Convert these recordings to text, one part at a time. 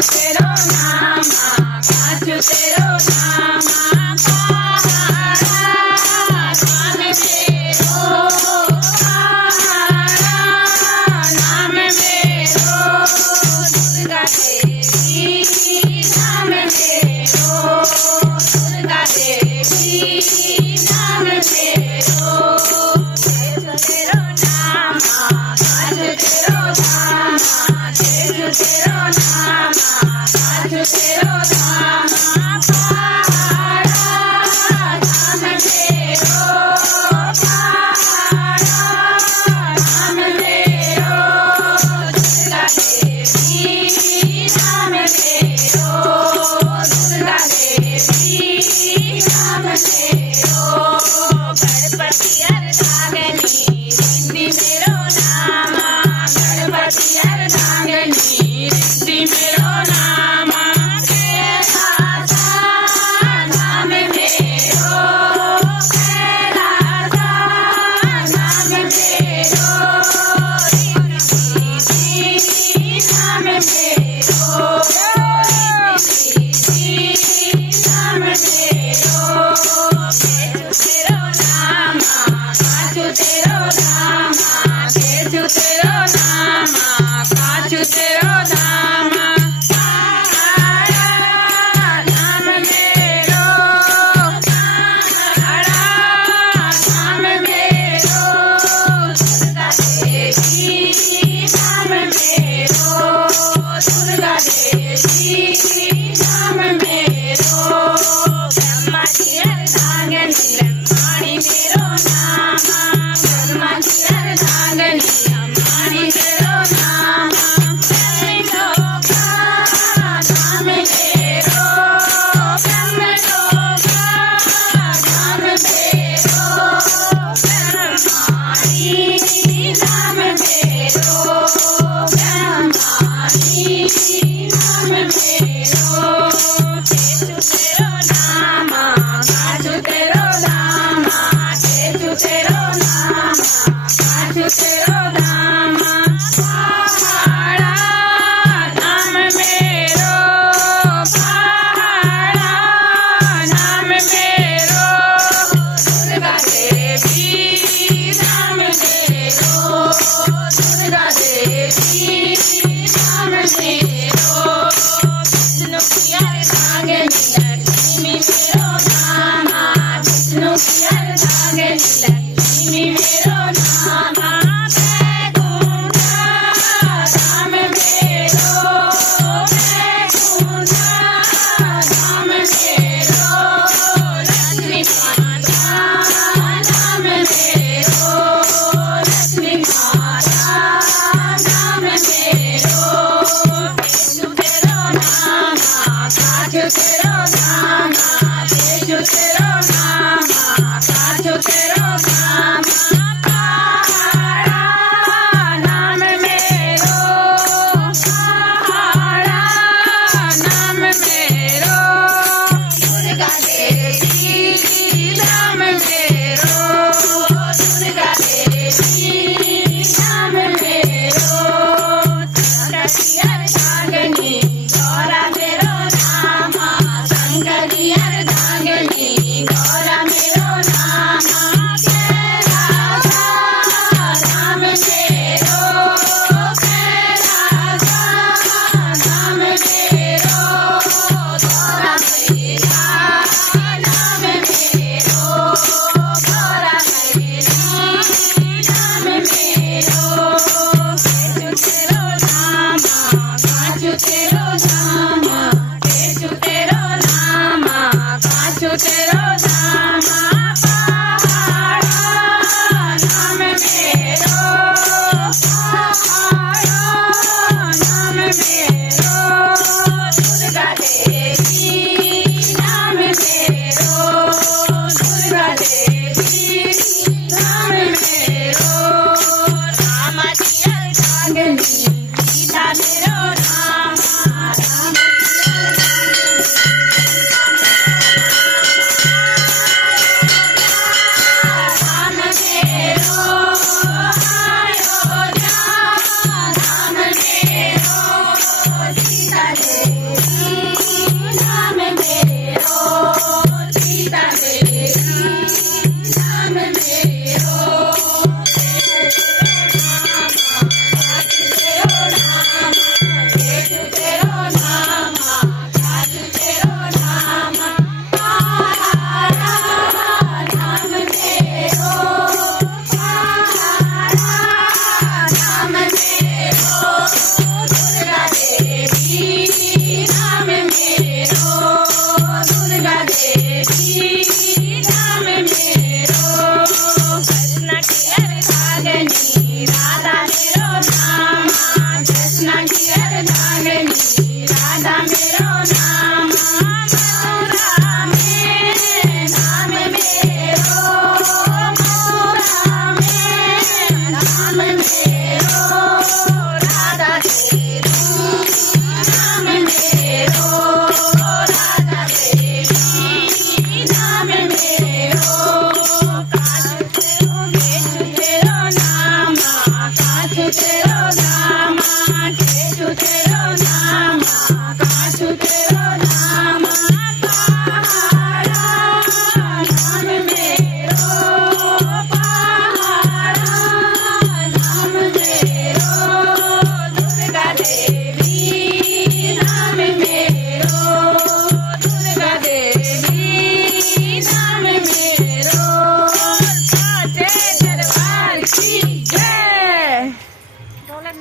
तेरो नाम काजू तेरो नाम नाम मेरो नाम मेरो दुर्गा देवी नाम मेरो दुर्गा देवी नाम मेरो तेरो नाम काजू तेरो नाम तेरो नाम काजू तेरो नाम नाम मेरो नाम मेरो दुर्गा देवी नाम मेरो दुर्गा देवी नाम मेरो गणपति अर्धांगिनी रिद्धि मेरो नाम गणपति अर्धांगिनी रिद्धि मेरो नाम कैलासा नाम मेरो कैलासा नाम मेरो रिद्धि नाम मेरो रिद्धि नाम मेरो तेरो नाम काजू तेरो नाम तेजू तेरो नाम काजू तेरो नाम नाम मेरो नाम मेरो दुर्गा देवी नाम मेरो दुर्गा देवी नाम मेरो ब्रह्मा की अर्धांगिनी ब्रह्माणी मेरो नाम ब्रह्मा की अर्धांगिनी ब्रह्माणी मेरो नाम ब्रह्मलोका नाम मेरो ब्रह्मलोका नाम मेरो ब्रह्माणी नाम मेरो ब्रह्माणी नाम मेरो तेरो नाम काजू तेरो नाम तेजू तेरो नाम काजू तेरो नाम पहाड़ा नाम मेरो पहाड़ा नाम मेरो दुर्गा देवी नाम मेरो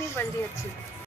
नहीं बन रही अच्छी।